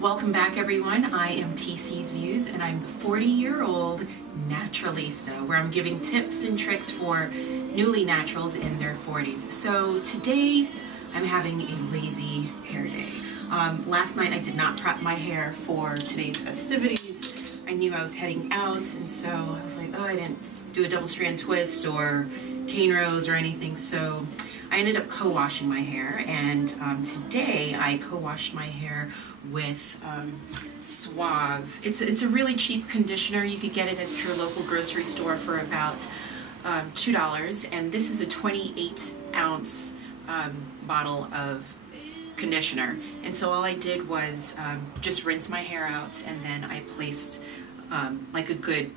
Welcome back, everyone. I am TC's Views, and I'm the 40-year-old naturalista, where I'm giving tips and tricks for newly naturals in their 40s. So today, I'm having a lazy hair day. Last night, I did not prep my hair for today's festivities. I knew I was heading out, and so I was like, oh, I didn't do a double strand twist or cane rows or anything, so I ended up co-washing my hair, and today I co-washed my hair with Suave. It's a really cheap conditioner. You could get it at your local grocery store for about $2, and this is a 28-ounce bottle of conditioner. And so all I did was just rinse my hair out, and then I placed like a good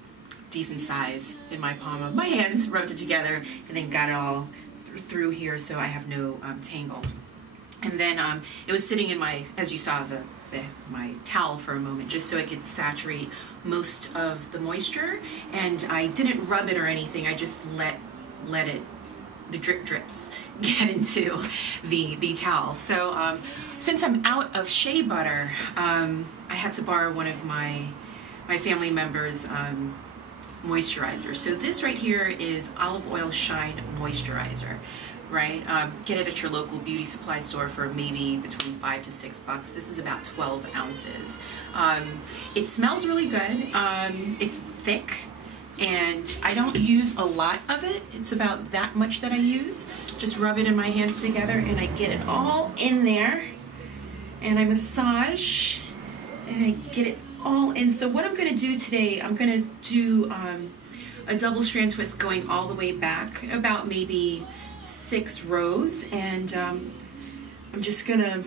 decent size in my palm of my hands, rubbed it together, and then got it all through here so I have no tangles. And then it was sitting in my, as you saw, my towel for a moment, just so it could saturate most of the moisture. And I didn't rub it or anything. I just let it, the drips get into the towel. So since I'm out of shea butter, I had to borrow one of my family members' moisturizer. So this right here is Olive Oil Shine Moisturizer, right? Get it at your local beauty supply store for maybe between $5 to $6. This is about 12 ounces. It smells really good. It's thick, and I don't use a lot of it. It's about that much that I use. Just rub it in my hands together, and I get it all in there, and I massage, and I get it all in. So what I'm going to do today, I'm going to do a double strand twist going all the way back, about maybe 6 rows, and I'm just going to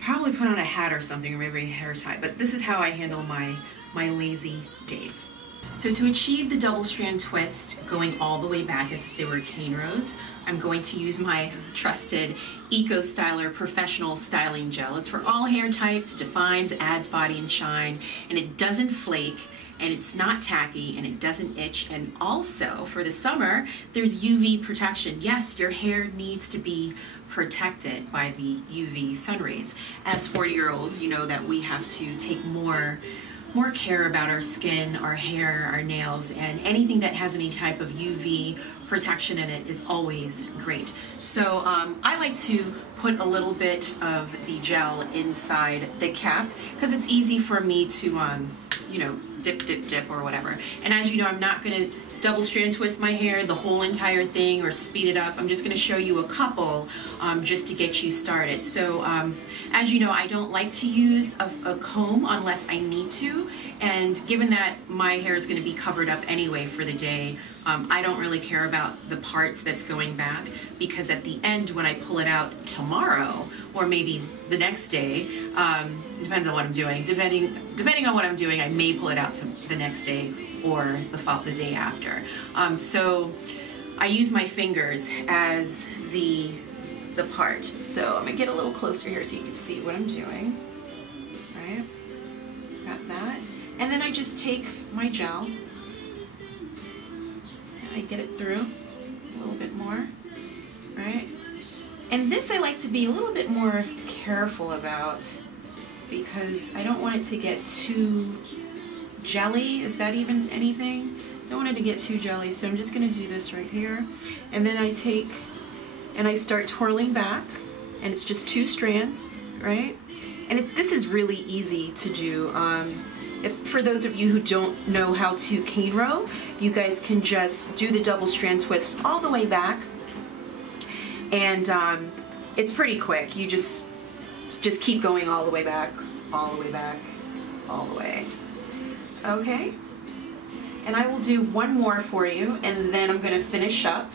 probably put on a hat or something, or maybe a hair tie, but this is how I handle my lazy days. So to achieve the double strand twist going all the way back as if they were cane rows, I'm going to use my trusted Eco Styler Professional Styling Gel. It's for all hair types, it defines, adds body and shine, and it doesn't flake, and it's not tacky, and it doesn't itch. And also, for the summer, there's UV protection. Yes, your hair needs to be protected by the UV sun rays. As 40-year-olds, you know that we have to take more care about our skin, our hair, our nails, and anything that has any type of UV protection in it is always great. So I like to put a little bit of the gel inside the cap because it's easy for me to, you know, dip or whatever. And as you know, I'm not going to double strand twist my hair, the whole entire thing, or speed it up. I'm just going to show you a couple just to get you started. So as you know, I don't like to use a comb unless I need to, and given that my hair is going to be covered up anyway for the day, I don't really care about the parts that's going back, because at the end when I pull it out tomorrow or maybe the next day, it depends on what I'm doing. Depending on what I'm doing, I may pull it out to the next day or the day after. So I use my fingers as the part. So I'm gonna get a little closer here so you can see what I'm doing. Right? Got that. And then I just take my gel and I get it through a little bit more, right? And this I like to be a little bit more careful about because I don't want it to get too jelly. Is that even anything? Don't want it to get too jelly, so I'm just going to do this right here. And then I take and I start twirling back, and it's just 2 strands, right? And this is really easy to do. For those of you who don't know how to cane row, you guys can just do the double strand twist all the way back, and it's pretty quick. You just keep going all the way back, all the way back, all the way. Okay? And I will do one more for you, and then I'm going to finish up,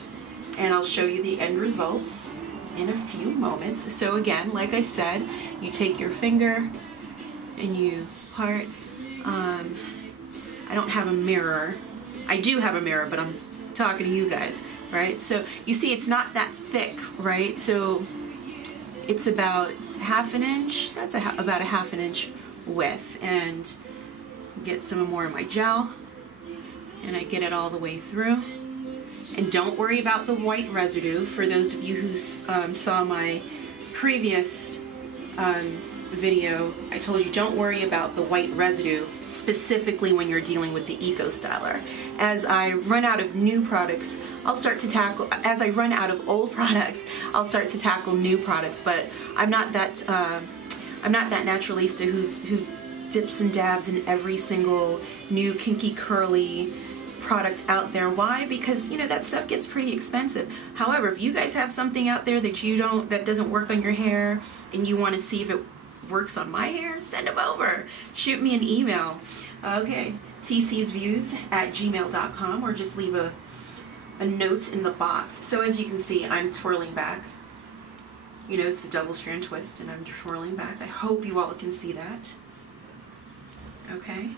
and I'll show you the end results in a few moments. So again, like I said, you take your finger and you part. I don't have a mirror. I do have a mirror, but I'm talking to you guys, right? So you see it's not that thick, right? So it's about ½ an inch. That's about a ½ an inch width. And get some more of my gel, and I get it all the way through. And don't worry about the white residue. For those of you who saw my previous video, I told you don't worry about the white residue, specifically when you're dealing with the Eco Styler. As I run out of new products, I'll start to tackle, as I run out of old products, I'll start to tackle new products, but I'm not that naturalista who dips and dabs in every single new kinky curly product out there. Why? Because, you know, that stuff gets pretty expensive. However, if you guys have something out there that doesn't work on your hair and you want to see if it works on my hair, send them over. Shoot me an email. Okay, tcsviews@gmail.com, or just leave a note in the box. So as you can see, I'm twirling back. You know, it's the double strand twist, and I'm twirling back. I hope you all can see that. Okay,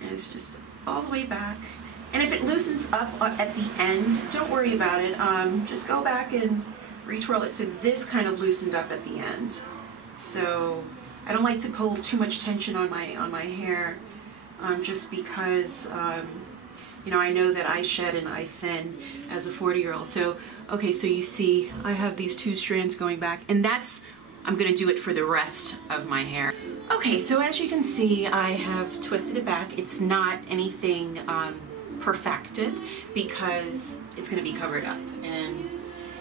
and it's just all the way back. And if it loosens up at the end, don't worry about it. Just go back and retwirl it. So this kind of loosened up at the end. So I don't like to pull too much tension on my hair, just because you know, I know that I shed and I thin as a 40-year-old. So okay, so you see I have these two strands going back, and I'm gonna do it for the rest of my hair. Okay, so as you can see, I have twisted it back. It's not anything perfected because it's gonna be covered up, and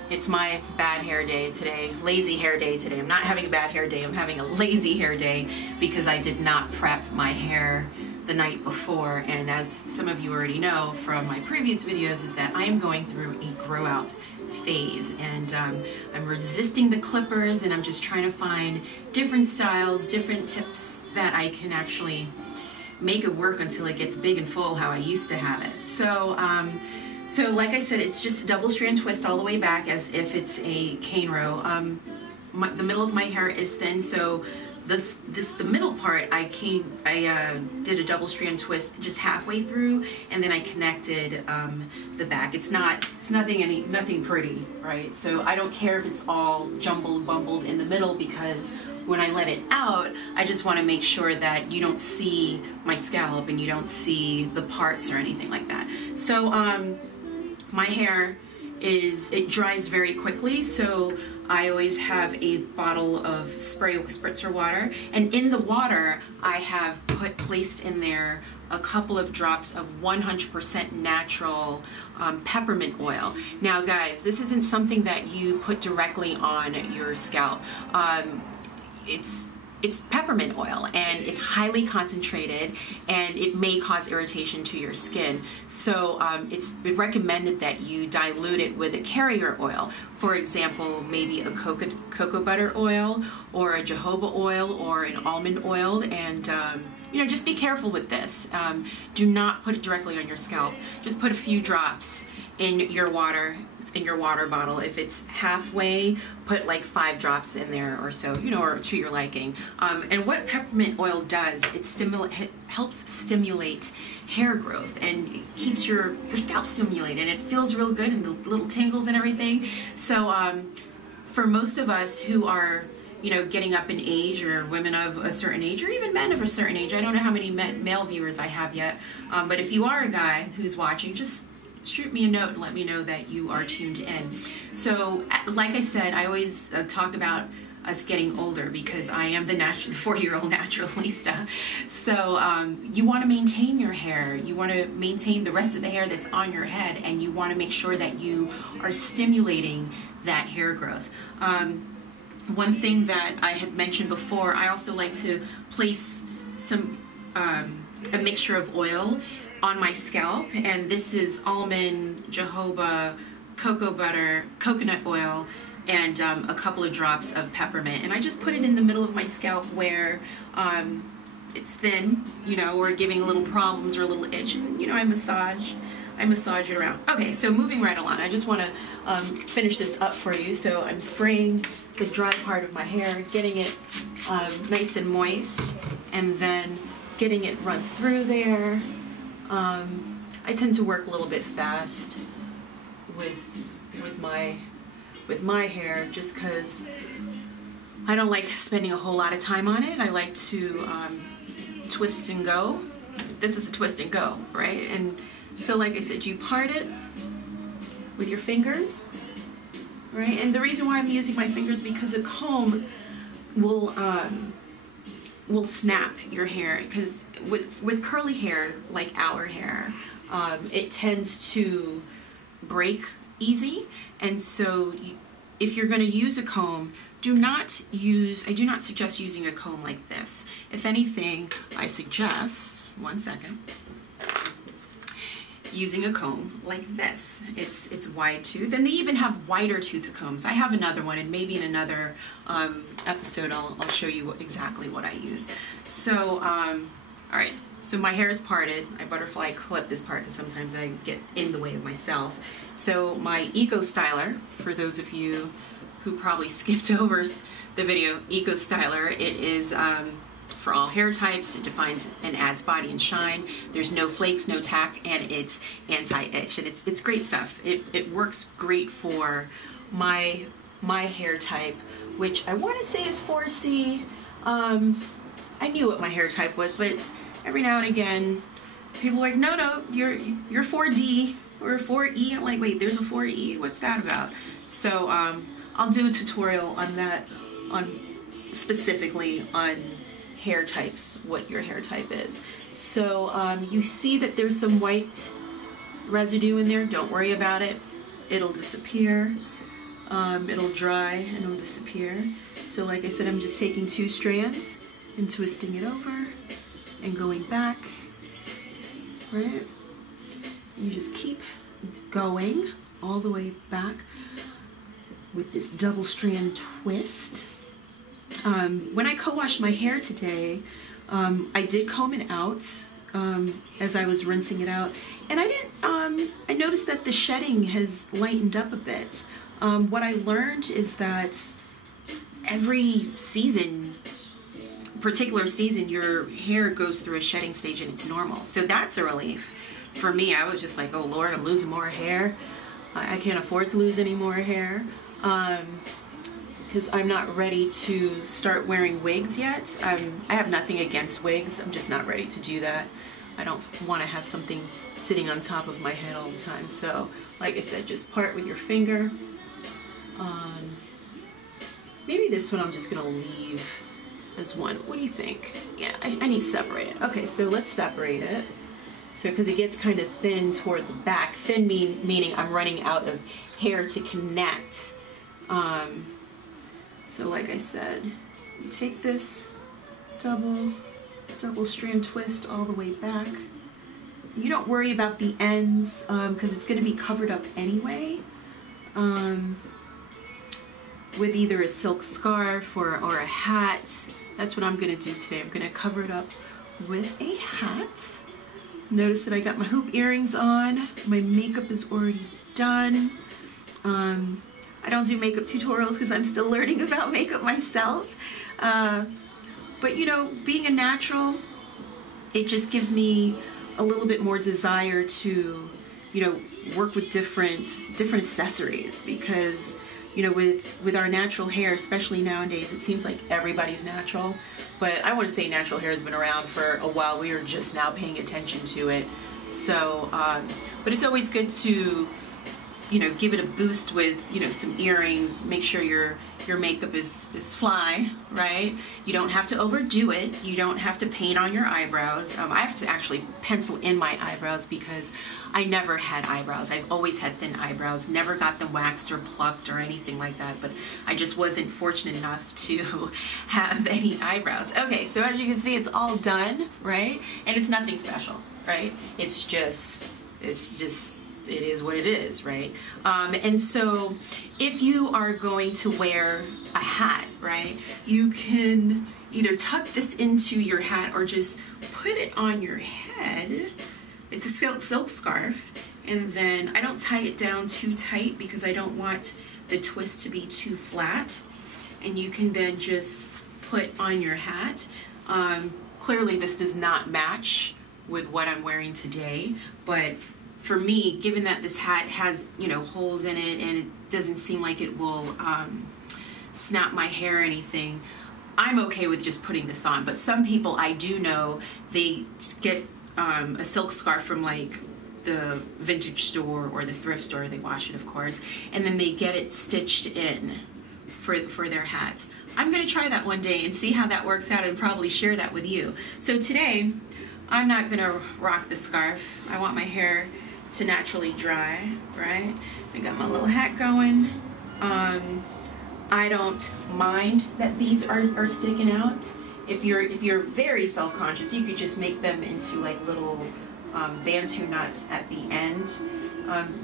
it's my bad hair day today, lazy hair day today. I'm not having a bad hair day, I'm having a lazy hair day because I did not prep my hair the night before. And as some of you already know from my previous videos, is that I am going through a grow out phase, and I'm resisting the clippers, and I'm just trying to find different styles, different tips that I can actually make it work until it gets big and full how I used to have it. So so like I said, it's just a double strand twist all the way back as if it's a cane row. The middle of my hair is thin, so the middle part I did a double strand twist just halfway through, and then I connected the back. It's nothing pretty, right? So I don't care if it's all jumbled, bumbled in the middle, because when I let it out, I just want to make sure that you don't see my scalp and you don't see the parts or anything like that. So my hair it dries very quickly, so I always have a bottle of spritzer water, and in the water I have placed in there a couple of drops of 100% natural peppermint oil. Now guys, this isn't something that you put directly on your scalp. It's peppermint oil, and it's highly concentrated, and it may cause irritation to your skin. So it's recommended that you dilute it with a carrier oil. For example, maybe a cocoa butter oil, or a jojoba oil, or an almond oil, and you know, just be careful with this. Do not put it directly on your scalp. Just put a few drops in your water bottle. If it's halfway, put like 5 drops in there or so, you know, or to your liking. And what peppermint oil does, it helps stimulate hair growth, and it keeps your scalp stimulated, and it feels real good, and the little tingles and everything. So for most of us who are, you know, getting up in age, or women of a certain age, or even men of a certain age, I don't know how many male viewers I have yet, but if you are a guy who's watching, just shoot me a note and let me know that you are tuned in. So like I said, I always talk about us getting older, because I am the 40-year-old naturalista. So you want to maintain your hair, you want to maintain the rest of the hair that's on your head, and you want to make sure that you are stimulating that hair growth. One thing that I had mentioned before, I also like to place some a mixture of oil on my scalp, and this is almond, jojoba, cocoa butter, coconut oil, and a couple of drops of peppermint, and I just put it in the middle of my scalp where it's thin, you know, or giving little problems or a little itch, and you know, I massage it around. Okay, so moving right along, I just want to finish this up for you. So I'm spraying the dry part of my hair, getting it nice and moist, and then getting it run through there. I tend to work a little bit fast with my hair, just because I don't like spending a whole lot of time on it. I like to twist and go. This is a twist and go, right? And so like I said, you part it with your fingers, right? And the reason why I'm using my fingers, because a comb will snap your hair, because with curly hair, like our hair, it tends to break easy. And so if you're going to use a comb, I do not suggest using a comb like this. If anything, I suggest, one second, using a comb like this. It's wide tooth, and they even have wider tooth combs. I have another one, and maybe in another episode I'll show you exactly what I use. So all right, so my hair is parted. I butterfly clip this part because sometimes I get in the way of myself. So my Eco Styler, for those of you who probably skipped over the video, Eco Styler, it is for all hair types. It defines and adds body and shine. There's no flakes, no tack, and it's anti-itch, and it's great stuff. It works great for my hair type, which I want to say is 4C. I knew what my hair type was, but every now and again, people are like, no, you're 4D or 4E. I'm like, wait, there's a 4E. What's that about? So I'll do a tutorial on that, specifically on hair types, what your hair type is. So you see that there's some white residue in there. Don't worry about it. It'll disappear. It'll dry and it'll disappear. So like I said, I'm just taking 2 strands and twisting it over and going back, right? You just keep going all the way back with this double strand twist. When I co-washed my hair today, I did comb it out as I was rinsing it out, and I noticed that the shedding has lightened up a bit. What I learned is that every season, particular season, your hair goes through a shedding stage, and it's normal. So that's a relief. For me, I was just like, oh Lord, I'm losing more hair. I can't afford to lose any more hair. Because I'm not ready to start wearing wigs yet. I have nothing against wigs. I'm just not ready to do that. I don't want to have something sitting on top of my head all the time. So, like I said, just part with your finger. Maybe this one I'm just going to leave as one. What do you think? Yeah, I need to separate it. Okay, so let's separate it. So, because it gets kind of thin toward the back. Thin meaning I'm running out of hair to connect. So like I said, you take this double strand twist all the way back. You don't worry about the ends because it's going to be covered up anyway with either a silk scarf or a hat. That's what I'm going to do today. I'm going to cover it up with a hat. Notice that I got my hoop earrings on. My makeup is already done. I don't do makeup tutorials because I'm still learning about makeup myself. But you know, being a natural, it just gives me a little bit more desire to, you know, work with different accessories, because, you know, with our natural hair, especially nowadays, it seems like everybody's natural. But I want to say natural hair has been around for a while. We are just now paying attention to it. So, but it's always good to, you know, give it a boost with, you know, some earrings. Make sure your makeup is fly, right? You don't have to overdo it. You don't have to paint on your eyebrows. I have to actually pencil in my eyebrows because I never had eyebrows. I've always had thin eyebrows, never got them waxed or plucked or anything like that, but I just wasn't fortunate enough to have any eyebrows. Okay, so as you can see, it's all done, right? And it's nothing special, right? It's just it is what it is, right? And so if you are going to wear a hat, right, you can either tuck this into your hat or just put it on your head. It's a silk scarf, and then I don't tie it down too tight because I don't want the twist to be too flat. And you can then just put on your hat. Clearly this does not match with what I'm wearing today, but for me, given that this hat has, you know, holes in it and it doesn't seem like it will snap my hair or anything, I'm okay with just putting this on. But some people, I do know, they get a silk scarf from like the vintage store or the thrift store. They wash it, of course, and then they get it stitched in for their hats. I'm gonna try that one day and see how that works out and probably share that with you. So today, I'm not gonna rock the scarf. I want my hair to naturally dry, right? I got my little hat going. I don't mind that these are sticking out. If you're very self-conscious, you could just make them into like little bantu knots at the end.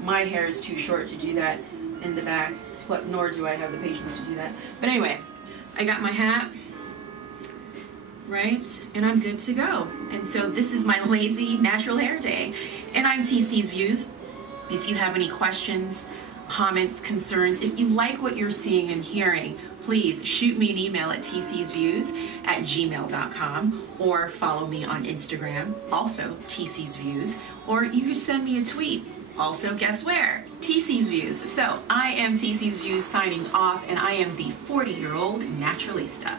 My hair is too short to do that in the back, nor do I have the patience to do that. But anyway, I got my hat, right? And I'm good to go. And so this is my lazy natural hair day. And I'm TC's Views. If you have any questions, comments, concerns, if you like what you're seeing and hearing, please shoot me an email at tcsviews@gmail.com or follow me on Instagram, also TC's Views, or you could send me a tweet. Also, guess where? TC's Views. So I am TC's Views signing off, and I am the 40-year-old naturalista.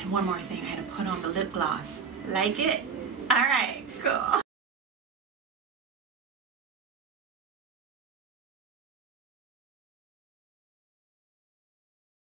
And one more thing, I had to put on the lip gloss. Like it? All right, cool.